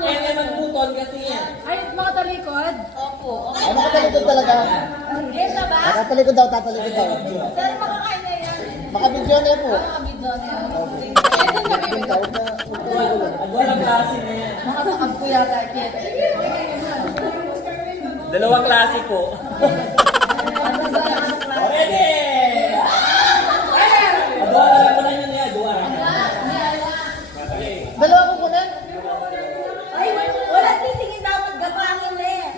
Kaya magbuton kasi yan. Ay, makatalikod? Opo. Ay, makatalikod talaga. Yes, ba? Makatalikod daw, tatalikod daw. Sir, makakain na yan. Makabidyo na po. Makabidyo na yan. Pwede na bibig. Walang klase na yan. Makasakab ko yata. Dalawang klase po. Ready! Adwa lang mo na yun niya, adwa. Dalawa ko kunan? Ay, wala titingin dapat gapangin na yan.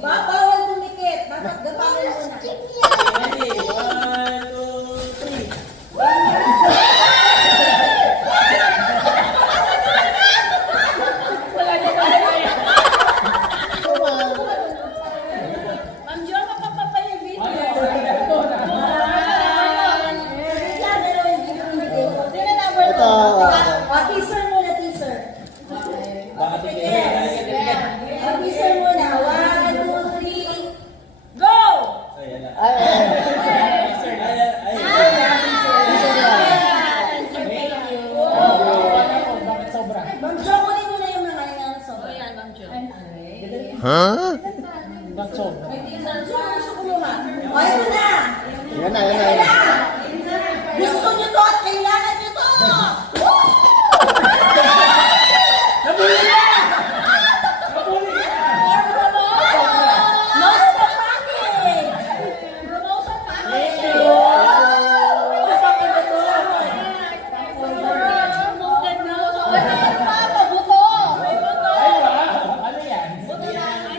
Bawal bumikit. Dapat gapangin mo na. Ready? 'Huh? Ayaw na! Yan na. Gusto nyo to at kailangan nyo to! Nabuli na! Nose na package! Promotion package!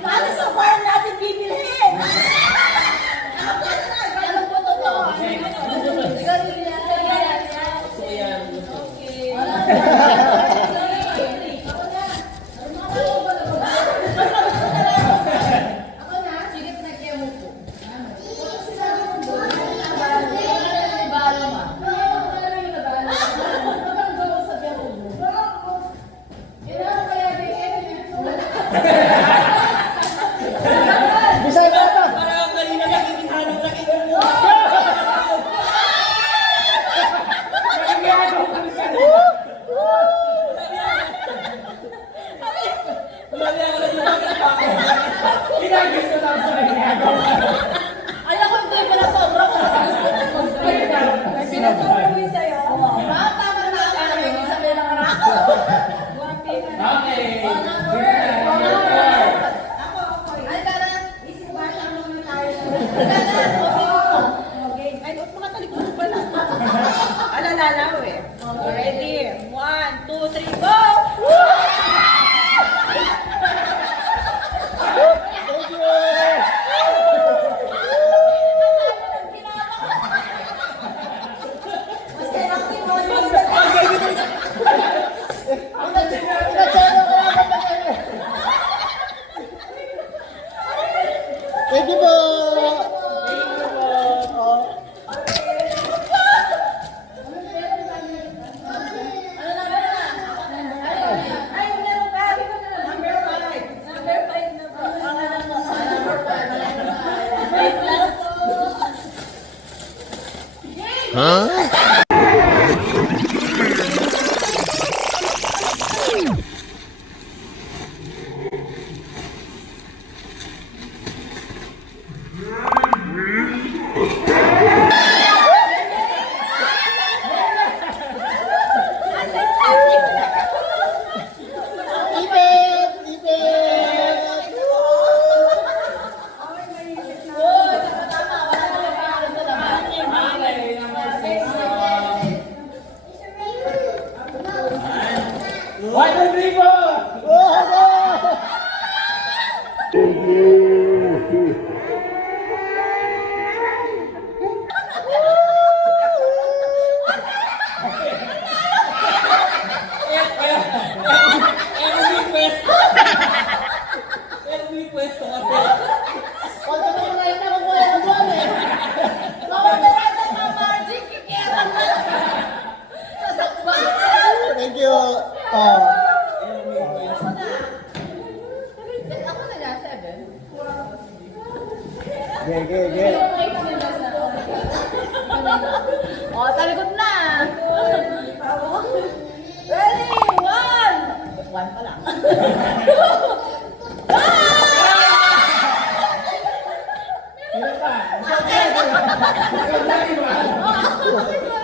Ano sa farm natin bibilhin? Anong buto to? Ako na, sige pinagkaya mo po. Bisaya ka ata. Parang kanina nakikihanap lang ito. Alam ko hindi pala sobra ko kasi gusto ko. Sinasabi ko yun sa'yo. Tama na ako. Sabi lang ako. Okay. Ay, tara. Isip ba siya muna tayo? Okay. Ay, makatalikod ko pala. Alalalaw eh. Ready? 1, 2, 3, go! Thank you. Thank you po. Huh?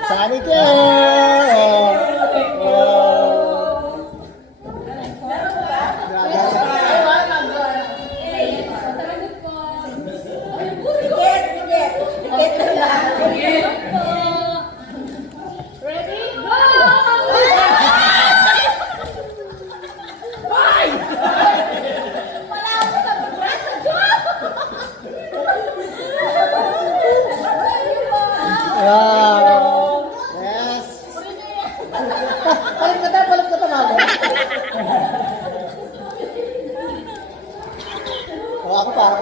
Sunny Care! Dikit, dikit. Dikit na lang. Ready? Go! Wala ako sa pagbrasa, Jo! Wow! Yes! Palit ka mamo. Ako pa.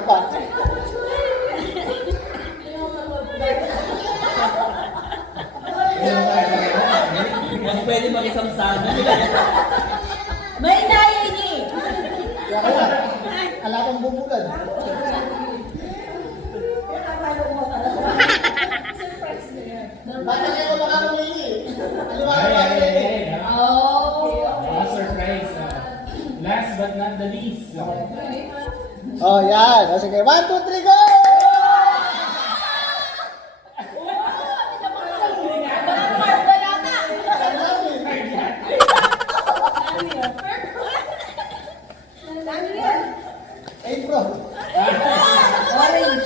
Mas pwede makisamsama. May daya niya. Kaya, ala kang bubulad. Bakit ako makamili? Hey. Oh. Surprise. Last but not the least. Oh, yan. O, sige. 1, 2, 3, go! Ay, bro. Orange.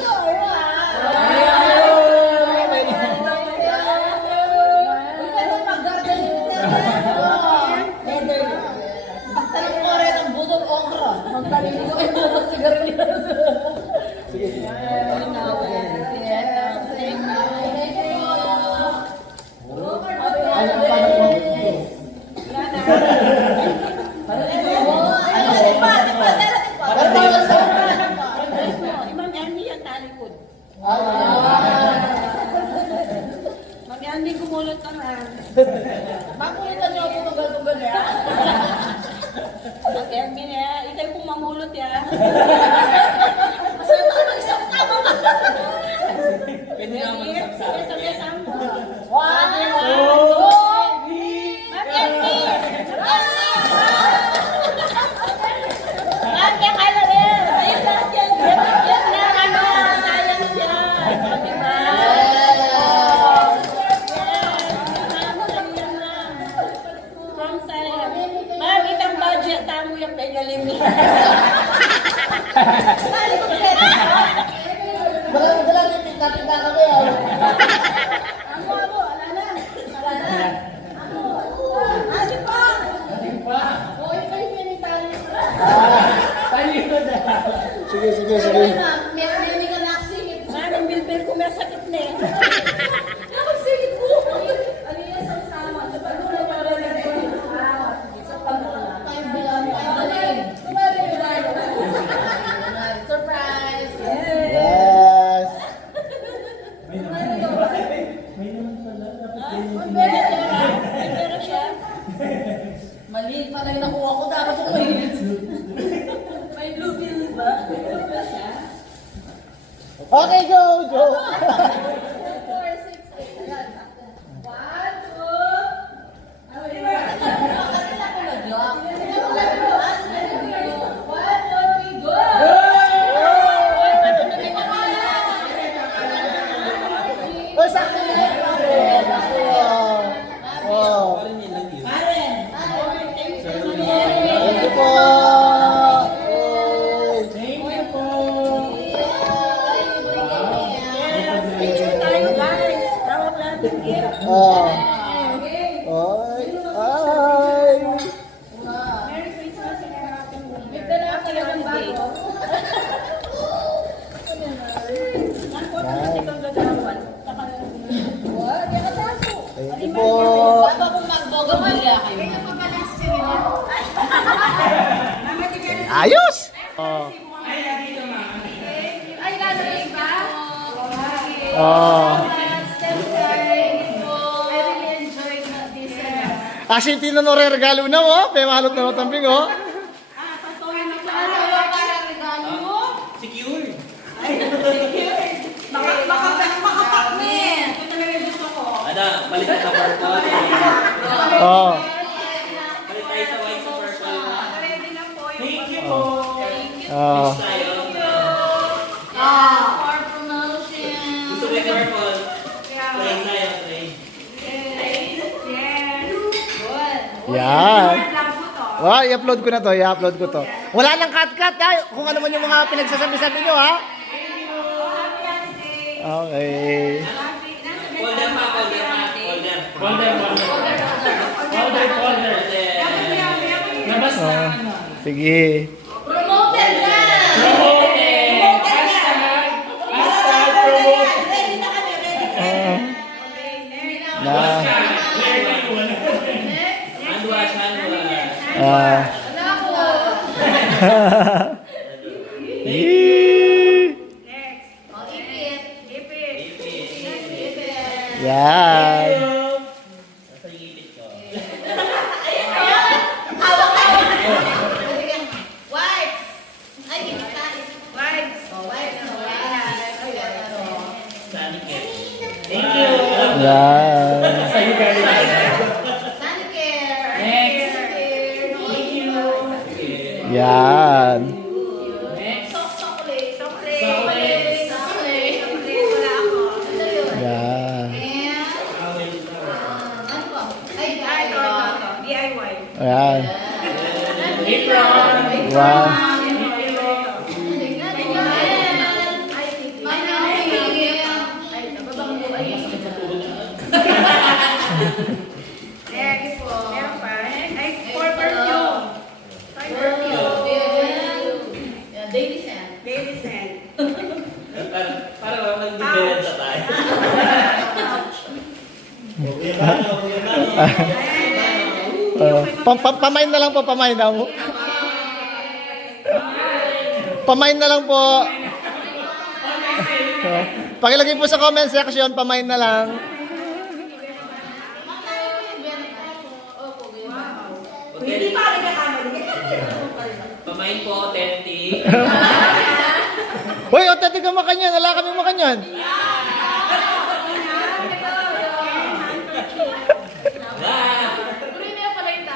Imam Ermi ang talikod. Ay, Mag Ermi kumulot ka na. Makulitan niyo ako tugal-tugal ya. Mag Ermi na, ikaw pong mamulot ya. Pwede nga magsamsama. Sabay-sabay mo. One, Mag Ermi! Mag kaya kala rin. Ayun lahat yan. Yan na ano, sayang siya. Diba? From sayang. Ma'am, itang budget, tamo yung pegalim niya. Dala natin na kami. Amo, wala na. Wala na. Ano pa? Oo, ikaw yung pinitali. Talikod na. Sige. May anemi ka naksigit. Ma'am, ang bilbil ko may sakit na eh. Nakasingit ko. Ano yan sa sama? Sa pagkulang pa rin na rin. Sa pagkulang. Tayo bilang. Surprise! Yes. May naman pala. Dapat May pera siya. Maliit pa lang nakuha ko. Dapat ko may May blue bills ba? May blue bills siya. Okay, go. 4, 6, 8. Ayan. 1, 2. Ano yun? Oh, sakto yan. Oh. Parang yun lang yun. Thank you po. Oy. Thank you po. Picture tayo guys. Tawag natin here. Oh. Oy. Ay. Merry Christmas and Happy New Year. May dala ka lang bago. Ang photo natin kang gagawin. Thank you po. Baka kung magbogambilya kayo. Ayos. Oh. Ay, gano'n ba? Oh. I really enjoyed this. Actually, tinanore regalo na mo. Pemalot na notambing, oh. Patuloy na siya. Para regalo mo. Secure. Makapak niya. Ito talaga yung gusto ko. Ada, balik na sa purple. Oh. Balik tayo sa white sa purple. Ready na po yung Thank you po. Oh. Tayo. for promotion. Yan. Wow, i-upload ko na to. I-upload ko to. Wala nang cut-cut, ha? Kung ano man yung mga pinagsasabi-sabi nyo, ha? Okay. Folder pa, folder pa. Folder. Folder. Labas na Oh, ano. sige. Promoted na! Promoted! Hashtag promote! Ready na kami, ready na. Na. Hand wash, hand wash. Wala ko. Yee. O, ipit. Yan. Nasa ngipit ko. Wipes. Ay, hindi ka. Wipes. O, wipes. O, Sanicare. Thank you. Yan. Sa'yo galing. Sanicare. Next. Thank you. Yan. Next. Chocolate. Chocolate. Wala ako. Ano yun? Yan. And, ano ba? Ay, DIY. Yan. Apron. Wow. Para mag-diferensya tayo. Pamain na lang po, pamain na po. Pamain na lang po. Pakilagay po sa comment section, pamain na lang. Hindi pa rin nakamali. Pamain po, authentic. Hoy, authentic ka makanyan. Wala kami makanyan. Tuloy na yung palayta.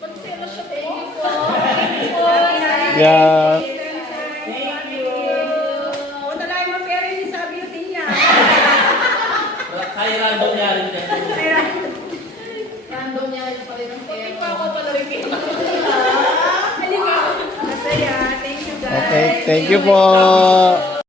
Magselo siya po. Thank you po. Yeah. Punta na yung mapera yung sa beauty niya. Kaya random niya rin dyan. Random niya yung pala ng pera. Pa ako pala rin kayo. Masaya. Thank you guys. Okay, thank you po.